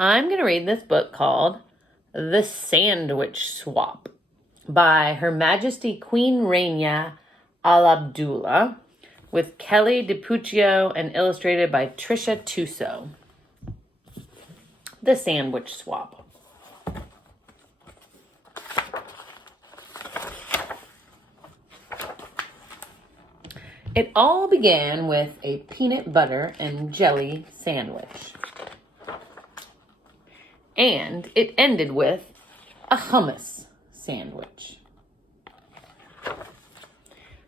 I'm going to read this book called The Sandwich Swap by Her Majesty Queen Rania Al Abdullah with Kelly DiPuccio and illustrated by Trisha Tuso. The Sandwich Swap. It all began with a peanut butter and jelly sandwich. And it ended with a hummus sandwich.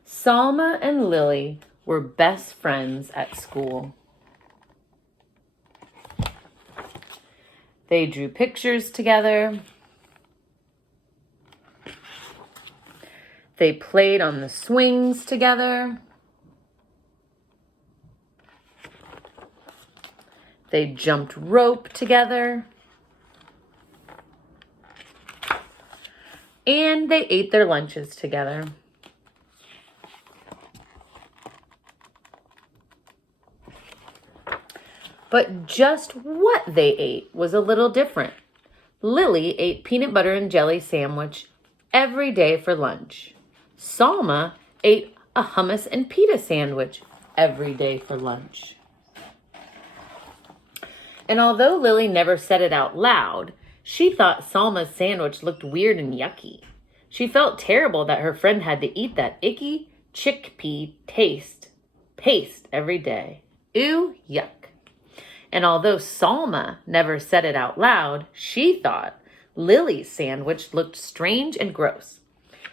Salma and Lily were best friends at school. They drew pictures together. They played on the swings together. They jumped rope together. And they ate their lunches together. But just what they ate was a little different. Lily ate peanut butter and jelly sandwich every day for lunch. Salma ate a hummus and pita sandwich every day for lunch. And although Lily never said it out loud, she thought Salma's sandwich looked weird and yucky. She felt terrible that her friend had to eat that icky chickpea paste every day. Ew, yuck. And although Salma never said it out loud, she thought Lily's sandwich looked strange and gross.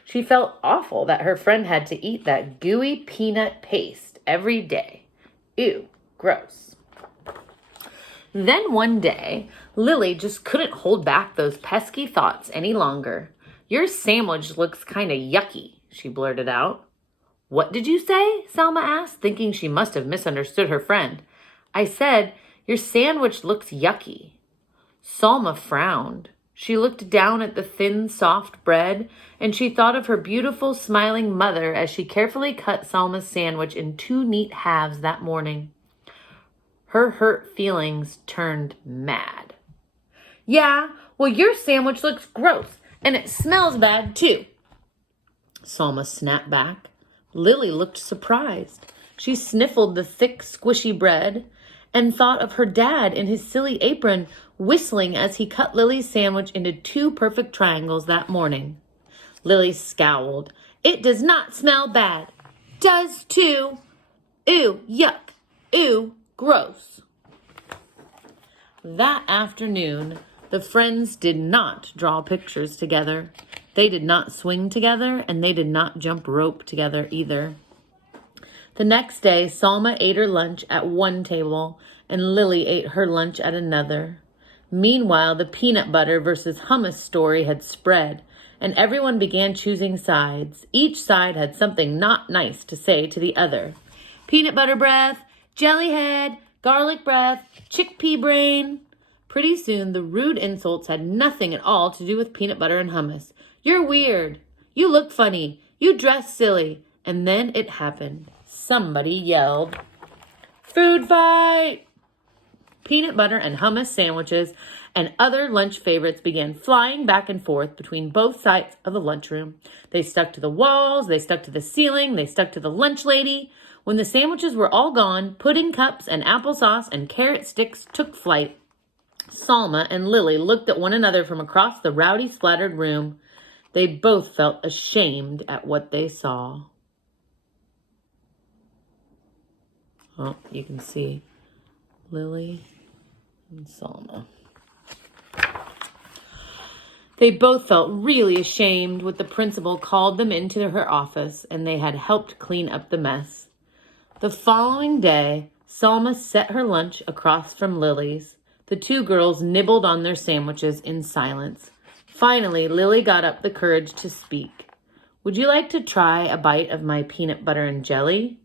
She felt awful that her friend had to eat that gooey peanut paste every day. Ew, gross. Then one day, Lily just couldn't hold back those pesky thoughts any longer. Your sandwich looks kind of yucky, she blurted out. What did you say? Salma asked, thinking she must have misunderstood her friend. I said, your sandwich looks yucky. Salma frowned. She looked down at the thin, soft bread, and she thought of her beautiful, smiling mother as she carefully cut Salma's sandwich in 2 neat halves that morning. Her hurt feelings turned mad. Yeah, well, your sandwich looks gross, and it smells bad, too. Salma snapped back. Lily looked surprised. She sniffled the thick, squishy bread and thought of her dad in his silly apron whistling as he cut Lily's sandwich into 2 perfect triangles that morning. Lily scowled. It does not smell bad. Does, too. Ew, yuck. Ew, gross. That afternoon, the friends did not draw pictures together. They did not swing together, and they did not jump rope together either. The next day, Salma ate her lunch at one table, and Lily ate her lunch at another. Meanwhile, the peanut butter versus hummus story had spread, and everyone began choosing sides. Each side had something not nice to say to the other. Peanut butter breath, jelly head, garlic breath, chickpea brain. Pretty soon, the rude insults had nothing at all to do with peanut butter and hummus. You're weird. You look funny. You dress silly. And then it happened. Somebody yelled, food fight! Peanut butter and hummus sandwiches and other lunch favorites began flying back and forth between both sides of the lunchroom. They stuck to the walls, they stuck to the ceiling, they stuck to the lunch lady. When the sandwiches were all gone, pudding cups and applesauce and carrot sticks took flight. Salma and Lily looked at one another from across the rowdy, splattered room. They both felt ashamed at what they saw. Oh, you can see Lily and Salma. They both felt really ashamed when the principal called them into her office and they had helped clean up the mess. The following day, Salma set her lunch across from Lily's. The 2 girls nibbled on their sandwiches in silence. Finally, Lily got up the courage to speak. Would you like to try a bite of my peanut butter and jelly?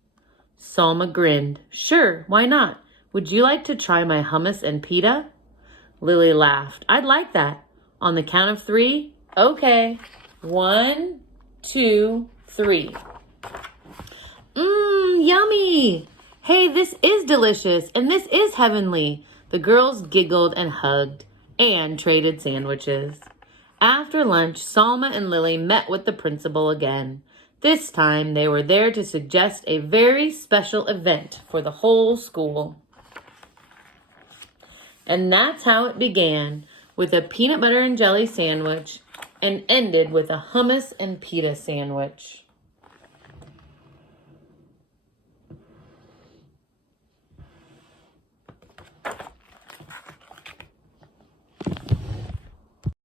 Salma grinned. Sure, why not? Would you like to try my hummus and pita? Lily laughed. I'd like that. On the count of 3, okay. 1, 2, 3. Yummy. Hey, this is delicious and this is heavenly. The girls giggled and hugged and traded sandwiches. After lunch, Salma and Lily met with the principal again. This time, they were there to suggest a very special event for the whole school. And that's how it began, with a peanut butter and jelly sandwich, and ended with a hummus and pita sandwich.